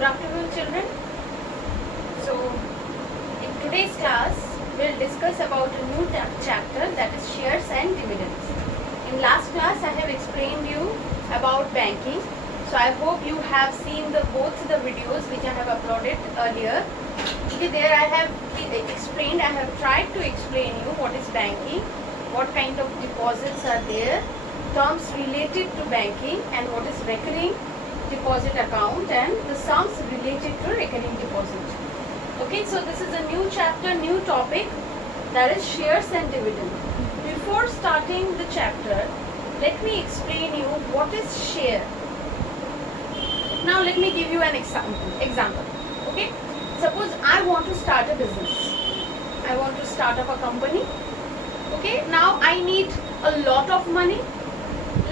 Good afternoon, children. So, in today's class, we'll discuss about a new chapter, that is shares and dividends. In last class, I have explained you about banking. So, I hope you have seen both the videos which I have uploaded earlier. Okay, there I have explained, I have tried to explain you what is banking, what kind of deposits are there, terms related to banking, and what is recurring deposit account and the sums related to recurring deposit. Okay, so this is a new chapter, new topic, that is shares and dividend. Before starting the chapter, let me explain you what is share. Now let me give you an example. Okay, suppose I want to start a business. I want to start up a company. Okay, now I need a lot of money.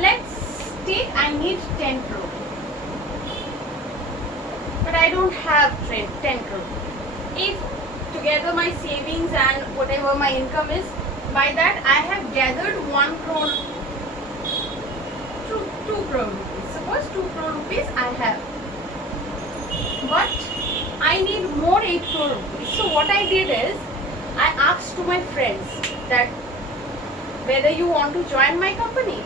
Let's take I need 10 crore. But I don't have 10 crore. If together my savings and whatever my income is, by that I have gathered 1 crore, 2 crore rupees. Suppose 2 crore rupees I have. But I need more 8 crore rupees. So what I did is, I asked to my friends that whether you want to join my company.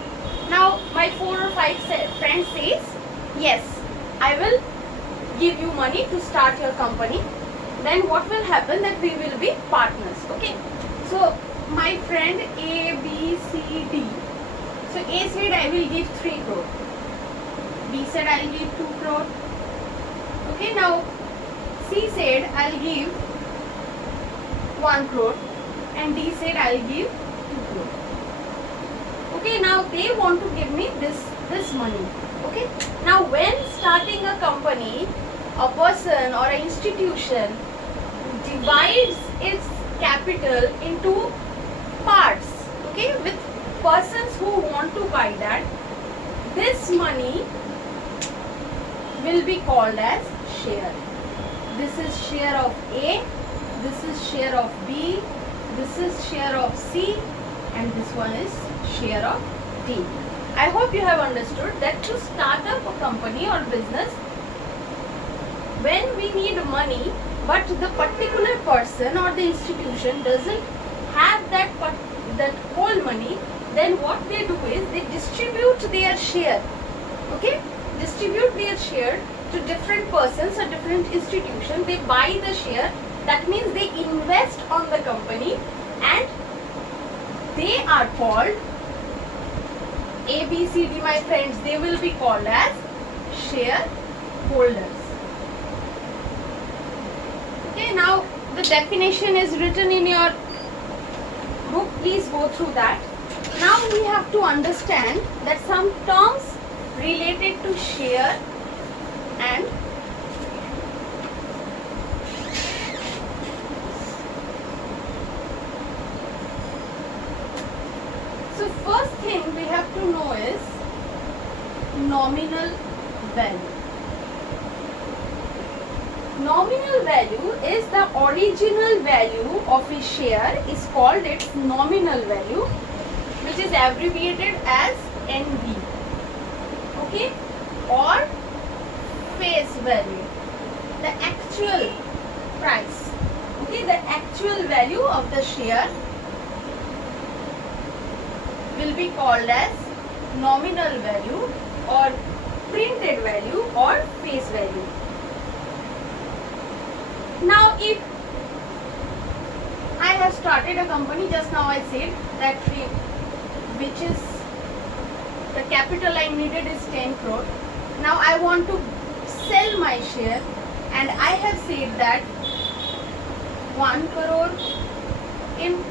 Now my 4 or 5 friends says, yes, I will give you money to start your company. Then what will happen, that we will be partners. Okay, so my friend A, B, C, D. So A said I will give 3 crore. B said I will give 2 crore. Okay, now C said I will give 1 crore and D said I will give 2 crore. Okay, now they want to give me this money. Okay, now when starting a company, a person or an institution divides its capital into parts, okay, with persons who want to buy that, this money will be called as share. This is share of A, this is share of B, this is share of C, and this one is share of D. I hope you have understood that to start up a company or business, when we need money, but the particular person or the institution doesn't have that whole money, then what they do is they distribute their share. Okay, distribute their share to different persons or different institutions. They buy the share. That means they invest on the company, and they are called A, B, C, D, my friends, they will be called as shareholders. Okay, now the definition is written in your book. Please go through that. Now we have to understand that some terms related to share and so first thing we have to know is nominal value. Nominal value is the original value of a share is called its nominal value, which is abbreviated as NV. Okay, or face value, the actual price. Okay, the actual value of the share will be called as nominal value or printed value or face value. Now if I have started a company, just now I said that which is the capital I needed is 10 crore. Now I want to sell my share, and I have said that 1 crore in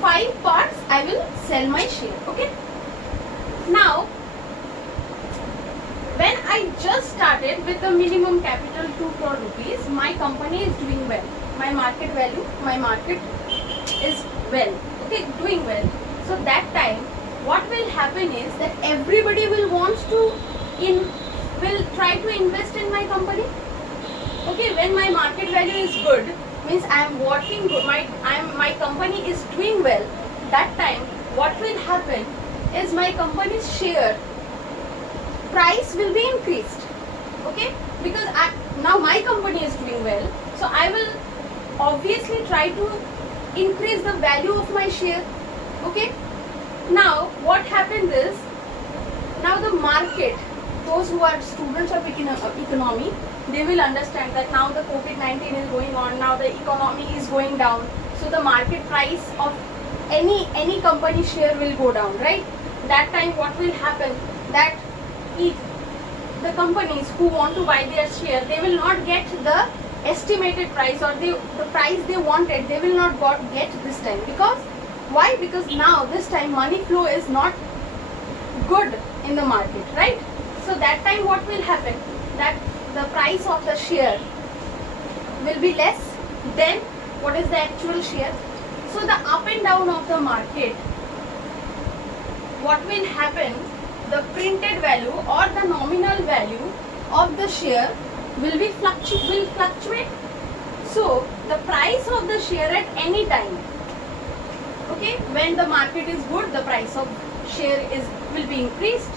5 parts I will sell my share. Okay, now when I just started with the minimum capital 2 crore rupees, my company is doing well. My market value, my market is well, okay, doing well. So that time, what will happen is that everybody will try to invest in my company. Okay, when my market value is good, means I am working good, my company is doing well. That time, what will happen? is my company's share price will be increased. Okay, because now my company is doing well, so I will obviously try to increase the value of my share. Okay, now what happens is, now the market, those who are students of economy, they will understand that now the COVID-19 is going on, now the economy is going down, so the market price of any company share will go down, right? That time what will happen, that if the companies who want to buy their share, they will not get the estimated price, or the price they wanted, they will not get this time. Because why? Because now this time money flow is not good in the market, right? So that time what will happen, that the price of the share will be less than what is the actual share. So the up and down of the market, what will happen, the printed value or the nominal value of the share will fluctuate. So the price of the share at any time, okay, when the market is good, the price of share will be increased.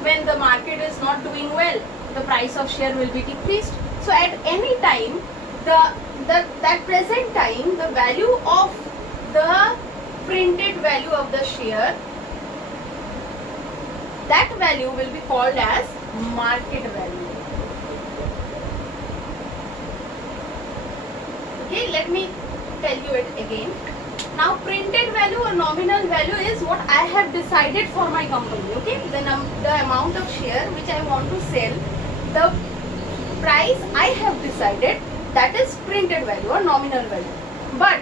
When the market is not doing well, the price of share will be decreased. So at any time, that present time, the value of the printed value of the share, that value will be called as market value. Okay, let me tell you it again. Now printed value or nominal value is what I have decided for my company. Okay, the amount of share which I want to sell, the price I have decided, that is printed value or nominal value. But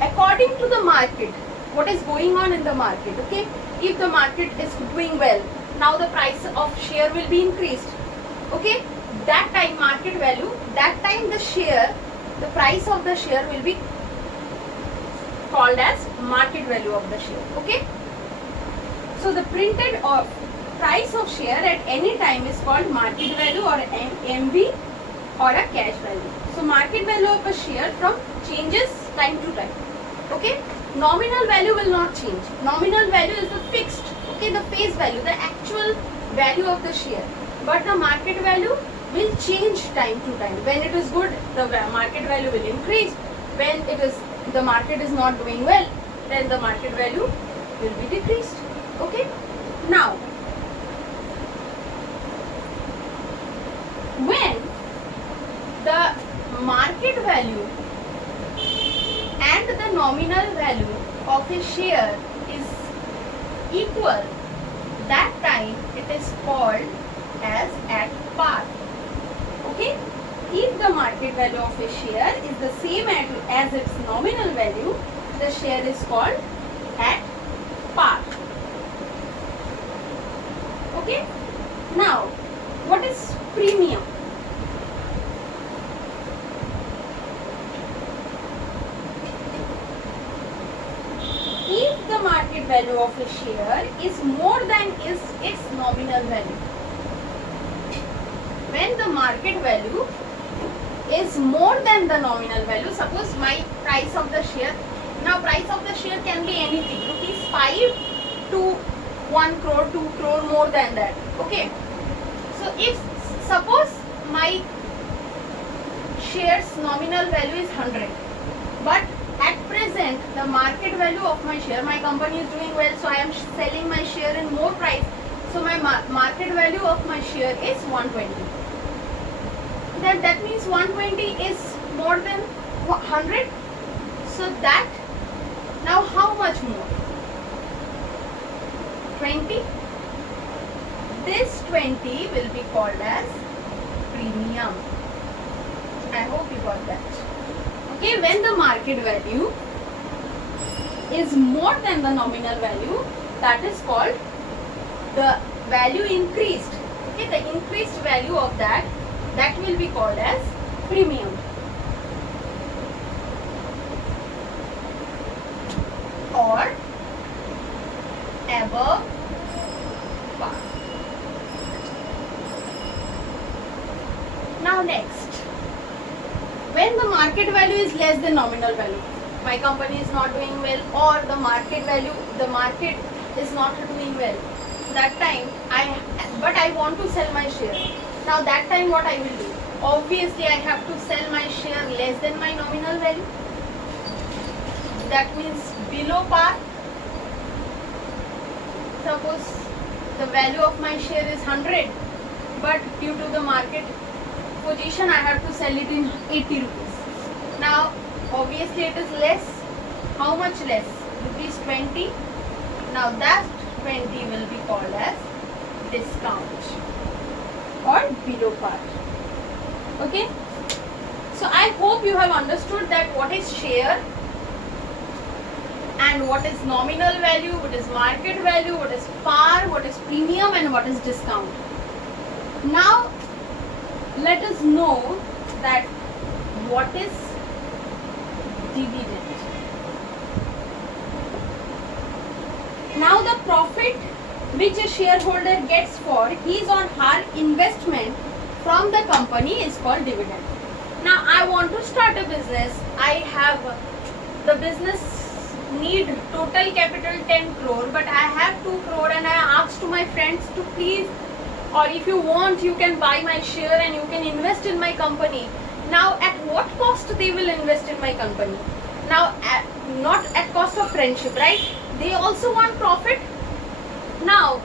according to the market, what is going on in the market, okay, if the market is doing well, now the price of share will be increased. Okay, that time market value, that time the price of the share will be called as market value of the share. Okay, so the printed or price of share at any time is called market value or MV or a cash value. So market value of a share from changes time to time. Okay, nominal value will not change. Nominal value is the fixed, okay, the face value, the actual value of the share. But the market value will change time to time. When it is good, the market value will increase. When the market is not doing well, then the market value will be decreased. Okay, now when the market value and the nominal value of a share is equal, that time it is called as at par. Okay, if the market value of a share is the same as its nominal value, the share is called at par. Okay, now what is premium? If the market value of a share is more than its nominal value, when the market value is more than the nominal value, suppose my price of the share, now price of the share can be anything, rupees 5 to 1 crore, 2 crore, more than that. Okay, so if suppose my share's nominal value is 100, but at present the market value of my share, my company is doing well, so I am selling my share in more price, so my market value of my share is 120. Then that means 120 is more than 100. So that, now how much more? 20. This 20 will be called as premium. I hope you got that. Okay, when the market value is more than the nominal value, that is called the value increased. Okay, the increased value of that will be called as premium. Or above par. Now next, when the market value is less than nominal value, my company is not doing well, or the market value, the market is not doing well, that time but I want to sell my share. Now that time what I will do? Obviously I have to sell my share less than my nominal value. That means below par. Suppose the value of my share is 100, but due to the market position I have to sell it in 80 rupees. Now obviously it is less. How much less? Rupees 20. Now that 20 will be called as discount or below par. Okay, so I hope you have understood that what is share and what is nominal value, what is market value, what is par, what is premium, and what is discount. Now let us know that what is dividend. Now the profit which a shareholder gets for his or her investment from the company is called dividend. Now I want to start a business. I have the business need total capital 10 crore, but I have 2 crore and I asked to my friends to please, or if you want you can buy my share and you can invest in my company. Now at what cost they will invest in my company? Now not at cost of friendship, right? They also want profit. Now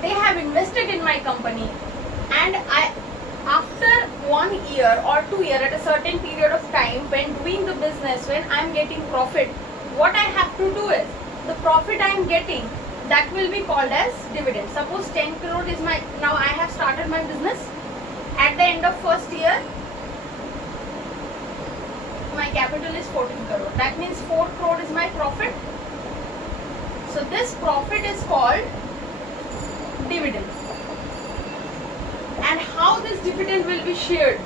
they have invested in my company, and after 1 year or 2 year, at a certain period of time when doing the business, when I am getting profit, what I have to do is the profit I am getting, that will be called as dividend. Suppose 10 crore is my, now I have started my business. At the end of first year my capital is 14 crore. That means 4 crore is my profit. So this profit is called dividend. And how this dividend will be shared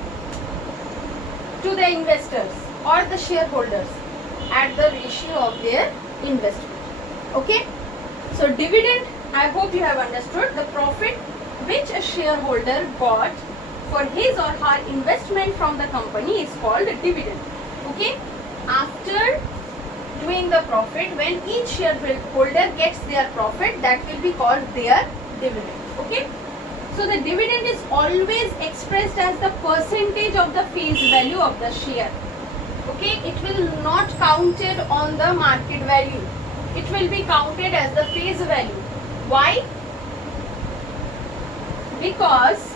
to the investors or the shareholders at the ratio of their investment. Okay, so dividend, I hope you have understood, the profit which a shareholder got for his or her investment from the company is called dividend. Okay, after doing the profit, when each shareholder gets their profit, that will be called their dividend. Okay, so the dividend is always expressed as the percentage of the face value of the share. Okay, it will not counted on the market value. It will be counted as the face value. Why? Because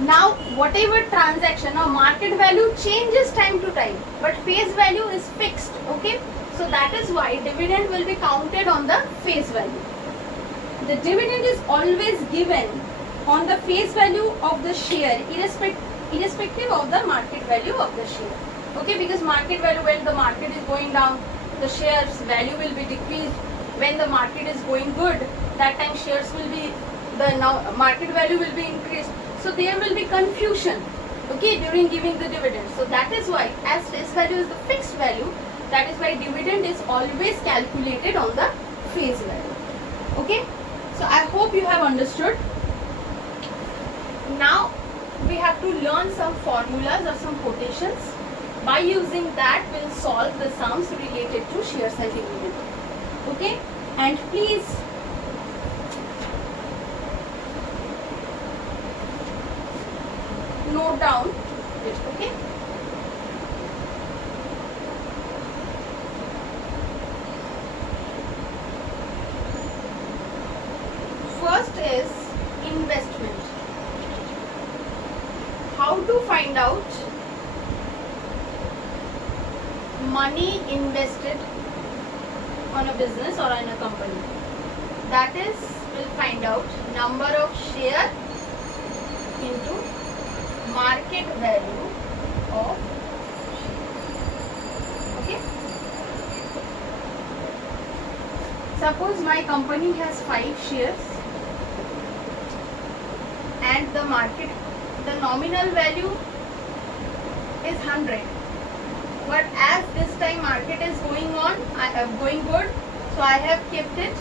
now whatever transaction, now market value changes time to time, but face value is fixed. Okay, so that is why dividend will be counted on the face value. The dividend is always given on the face value of the share, irrespective of the market value of the share. Okay, because market value, when the market is going down, the shares value will be decreased. When the market is going good, that time shares will be, the now market value will be increased. So there will be confusion, okay, during giving the dividend. So that is why, as face value is the fixed value, that is why dividend is always calculated on the face value. Okay, so I hope you have understood. Now we have to learn some formulas or some quotations. By using that, we'll solve the sums related to shares and dividend. Okay, and please note down it. Okay, first is investment. How to find out money invested on a business or in a company? That is, we'll find out number of share into market value of share. Okay, suppose my company has 5 shares and the nominal value is 100, but as this time market is going good, so I have kept it,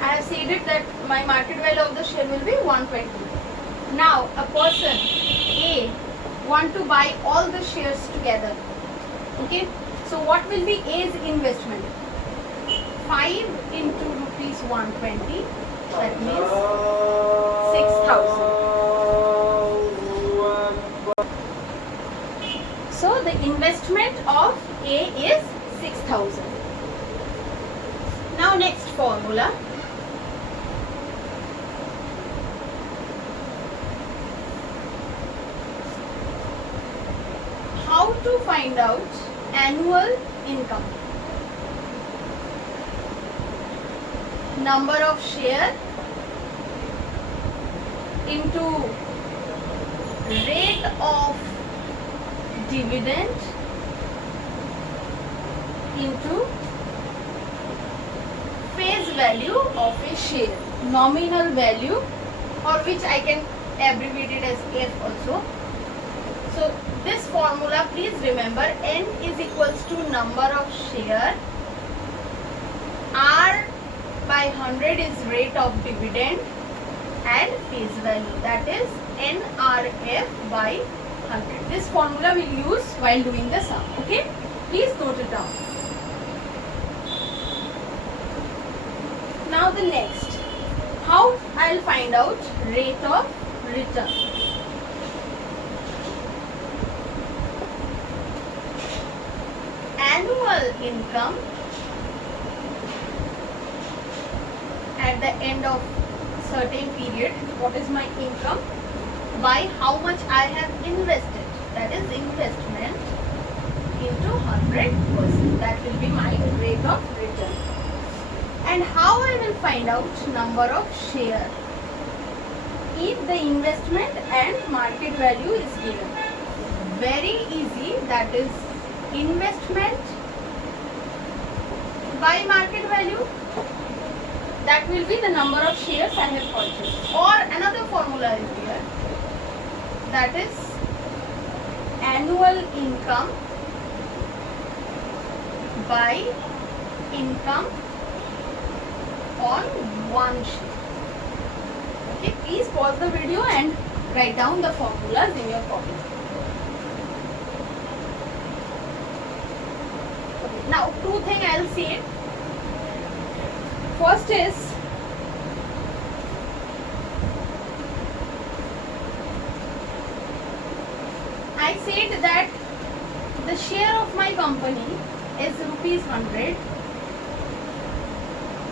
I have said it that my market value of the share will be 120. Now a person A want to buy all the shares together. Okay, so what will be A's investment? 5 120. That means 6,000. So the investment of A is 6,000. Now next formula. How to find out annual income? Number of share into rate of dividend into face value of a share, nominal value, or which I can abbreviate it as F also. So this formula, please remember, N is equals to number of share, R by 100 is rate of dividend, and face value, that is NRF by 100. This formula we'll use while doing the sum. Okay, please note it down. Now the next, how I'll find out rate of return. Annual income at the end of certain period, what is my income, by how much I have invested, that is investment into 100%, that will be my rate of return. And how I will find out number of share if the investment and market value is given? Very easy, that is investment by market value, that will be the number of shares I have purchased. Or another formula is here, that is annual income by income on one share. Okay, please pause the video and write down the formulas in your copy. Okay, now two things I will say. First is, I said that the share of my company is rupees 100.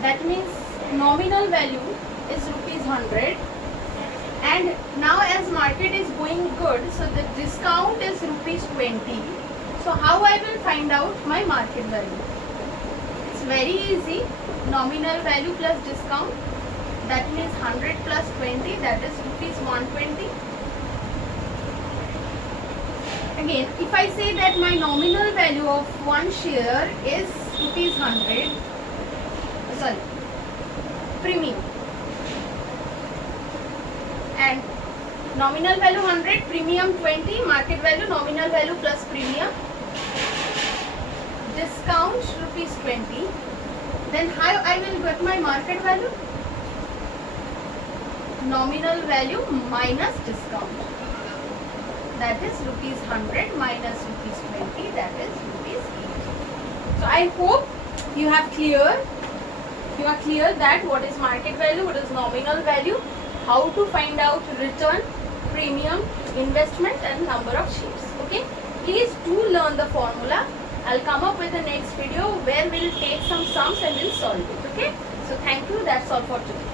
That means nominal value is rupees 100. And now as market is going good, so the discount is rupees 20. So how I will find out my market value? It's very easy. Nominal value plus discount, that means 100 plus 20, that is rupees 120. Again, if I say that my nominal value of one share is rupees 100, sorry, premium, and nominal value 100, premium 20, market value, nominal value plus premium, discount rupees 20, then how I will get my market value? Nominal value minus discount, that is rupees 100 minus rupees 20, that is rupees 8. So I hope you are clear that what is market value, what is nominal value, how to find out return, premium, investment, and number of shares. Okay, please do learn the formula. I'll come up with the next video where we'll take some sums and we'll solve it. Okay, so thank you. That's all for today.